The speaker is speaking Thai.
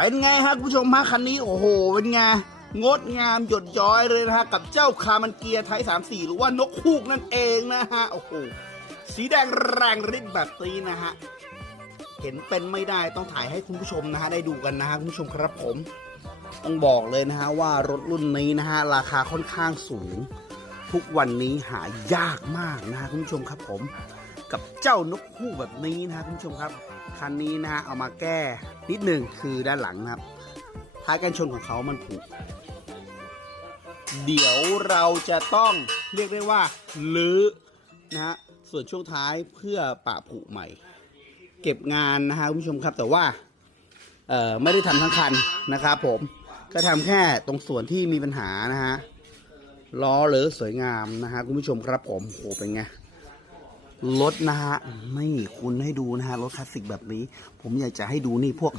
เป็นไงฮะคุณผู้ชมฮะคันนี้โอ้โหเป็นไงงดงามหยดย้อยเลยนะฮะกับเจ้าคามันเกียร์ไทย34 หรือว่านกฮูกนั่นเองนะฮะโอ้โหสีแดงแรงฤทธิ์แบบนี้นะฮะเห็นเป็นไม่ได้ต้องถ่ายให้คุณผู้ชมนะฮะได้ดูกันนะฮะคุณผู้ชมครับผม ต้องบอกเลยนะฮะว่ารถรุ่นนี้นะฮะราคาค่อนข้างสูง ทุกวันนี้หายากมากนะคุณผู้ชมครับผมกับเจ้านกฮูกแบบนี้นะคุณผู้ชมครับคันนี้นะฮะเอามาแก้นิดหนึ่งคือด้านหลังนะครับท้ายกันชนของเขามันผุเดี๋ยวเราจะต้องเรียกได้ว่าลื้อนะฮะส่วนช่วงท้ายเพื่อปะผุใหม่ เก็บงานนะฮะคุณผู้ชมครับแต่ว่าไม่ได้ทำทั้งคันนะครับผมก็ทำแค่ตรงส่วนที่มีปัญหานะฮะ ล้อเลือสวยงามนะฮะคุณผู้ชมครับผมโหเป็นไงรถนะฮะนี่คุณให้ดูนะฮะรถคลาสสิกแบบนี้ ผมอยากจะให้ดูนี่พวก